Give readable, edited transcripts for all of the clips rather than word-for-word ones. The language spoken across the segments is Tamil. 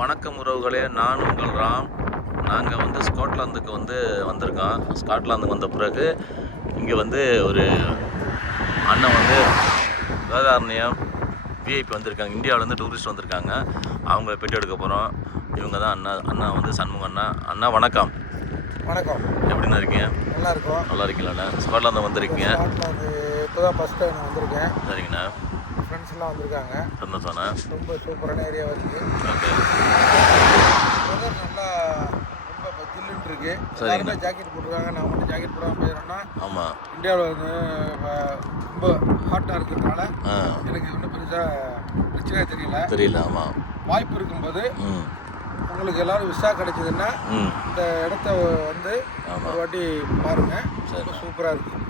வணக்கம் உறவுகளே, நான் உங்கள் ராம். நாங்கள் ஸ்காட்லாந்துக்கு வந்திருக்கோம். ஸ்காட்லாந்துக்கு வந்த பிறகு இங்கே ஒரு அண்ணன் வேதாரண்யம் விஐபி வந்திருக்காங்க. இந்தியாவிலேருந்து டூரிஸ்ட் வந்திருக்காங்க. அவங்க பேட்டி எடுக்க போகிறோம். இவங்க தான் அண்ணா சண்முக அண்ணா. வணக்கம். வணக்கம். எப்படிண்ணா இருக்கீங்க? நல்லா இருக்கோம். நல்லா இருக்கீங்களாண்ணா? ஸ்காட்லாந்து வந்திருக்கீங்க? ஸ்காட்லாந்து இப்போ தான் ஃபஸ்ட் டைம் வந்திருக்கேன். சரிங்கண்ணா. ஃப்ரெண்ட்ஸ் எல்லாம் வந்திருக்காங்க. சந்தோஷம்ண்ணா. ரொம்ப சூப்பரான ஏரியா இருக்குது. ஓகே. நல்லா ரொம்ப ஜில்லுன்னு இருக்குது. சரிங்கண்ணா. ஜாக்கெட் போட்டிருக்காங்க. நான் மட்டும் ஜாக்கெட் போடாமல் போயிடறேன்னா ஆமாம், இந்தியாவில் ரொம்ப ஹாட்டாக இருக்கிறதுனால எனக்கு ஒன்றும் பெருசாக பிரச்சனையாக தெரியல. ஆமாம். வாய்ப்பு இருக்கும்போது உங்களுக்கு எல்லோரும் விசா கிடைச்சதுன்னா இந்த இடத்த ஒரு வாட்டி பாருங்கள். ரொம்ப சூப்பராக இருக்குது.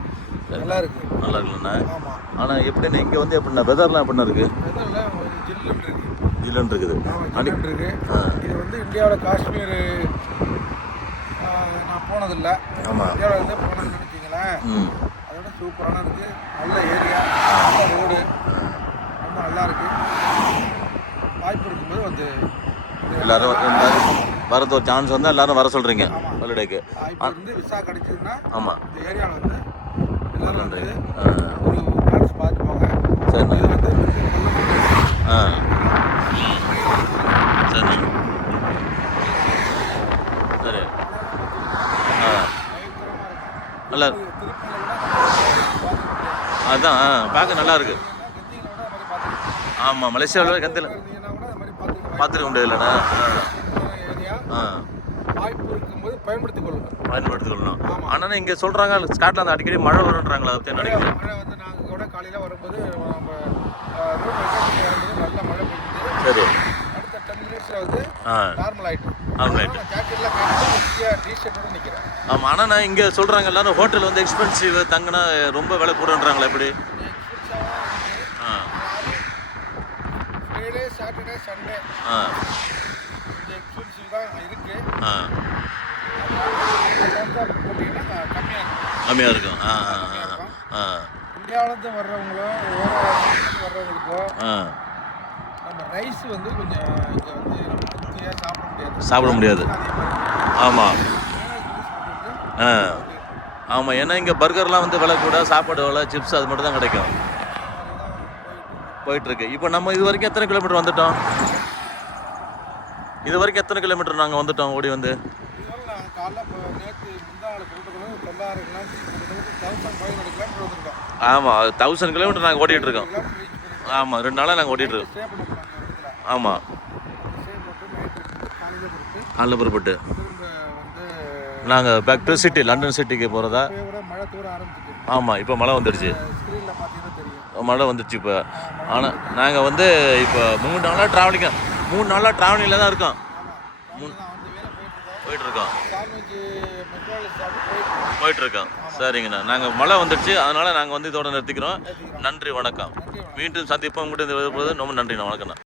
நல்லா இருக்குண்ணா. ஆமாம். ஆனால் எப்படின்னா இங்கே எப்படின்னா வெதர்லாம் எப்படின்னா இருக்குது? வெதர்லாம் ஜில்லுன்னு இருக்குது. ஜில்லுன்னு இருக்குது. இது இந்தியாவோட காஷ்மீர் நான் போனதில்லை. இந்தியாவில் போனதுன்னு நினச்சிங்களேன். அதோட சூப்பரான இருக்குது. நல்ல ஏரியா, நல்ல ரோடு, ரொம்ப நல்லா இருக்குது. வாய்ப்பு இருக்கும்போது எல்லாரும் வரது ஒரு சான்ஸ் எல்லாரும் வர சொல்கிறீங்க ஹாலிடேக்கு. விசா கிடைச்சதுன்னா ஆமாம், இந்த ஏரியாவில் எல்லாரும் நன்றி. ஒரு டான்ஸ் பார்த்து போங்க. சரிண்ணா. இது சரிண்ணா. சரி. நல்லா அதுதான் பார்க்க நல்லா இருக்கு. ஆமாம், மலேசியாவில் கத்தில் பார்த்துருக்க முடியாது இல்லைண்ணா. வாய்ப்பு இருக்கும்போது பயன்படுத்திக்கொள்ளணும். ஆனால் இங்கே சொல்கிறாங்க ஸ்காட்லாந்து அடிக்கடி மழை வருன்றாங்களா? அதை பற்றி நினைக்கிறேன். மழை நாங்கள் கூட காலையில் வரும்போது நம்ம ரூம் வரும்போது நல்லா மழை பெய்யுது. சரி. அடுத்த 10 மினிட்ஸில் நார்மல் ஆகிட்டு ஜாக்கெட்லாம் டிஷர்ட்டோட நிற்கிறேன். ஆமாம். ஆனால் நான் இங்கே சொல்கிறாங்க எல்லாரும் ஹோட்டல் எக்ஸ்பென்சிவ் தங்கினா ரொம்ப விலை கூடன்றாங்களா? எப்படி? ஃப்ரைடே, சாட்டர்டே, சண்டே எக்ஸ்பென்சிவ் தான் இருக்குது. கம்மியாக இருக்கும். இந்தியாவிலேருந்து வர்றவங்களோ வர்றவங்களுக்கோ நம்ம ரைஸ் கொஞ்சம் இங்கே நம்ம திருப்தியாக சாப்பிட முடியாது. ஆமாம். ஆமாம், ஏன்னா இங்கே பர்கர்லாம் விலை கூட, சாப்பாடு விலை, சிப்ஸ் அது மட்டும் தான் கிடைக்கும். போயிட்டுருக்கு. இப்போ நம்ம இது வரைக்கும் எத்தனை கிலோமீட்டர் வந்துட்டோம்? இது வரைக்கும் எத்தனை கிலோமீட்டர் நாங்கள் வந்துட்டோம் ஓடி வந்து? ஆமாம், 1000 கிலோமீட்டர் நாங்கள் ஓடிட்டுருக்கோம். ஆமாம், 2 நாளாக நாங்கள் ஓடிட்டுருக்கோம். ஆமாம், காலைல புறப்பட்டு நாங்கள் பேக் டு சிட்டி, லண்டன் சிட்டிக்கு போகிறதா. ஆமாம், இப்போ மழை வந்துடுச்சு. மழை வந்துடுச்சு இப்போ. ஆனால் நாங்கள் இப்போ 3 நாளாக ட்ராவலிங்கில் தான் இருக்கோம். போயிட்டுருக்கோம். சரிங்கண்ணா. நாங்கள் மழை வந்துடுச்சு, அதனால் நாங்கள் இதோட நிறுத்திக்கிறோம். நன்றி, வணக்கம். மீண்டும் சந்திப்போம். உங்கள்கிட்ட ரொம்ப நன்றிண்ணா. வணக்கம்ண்ணா.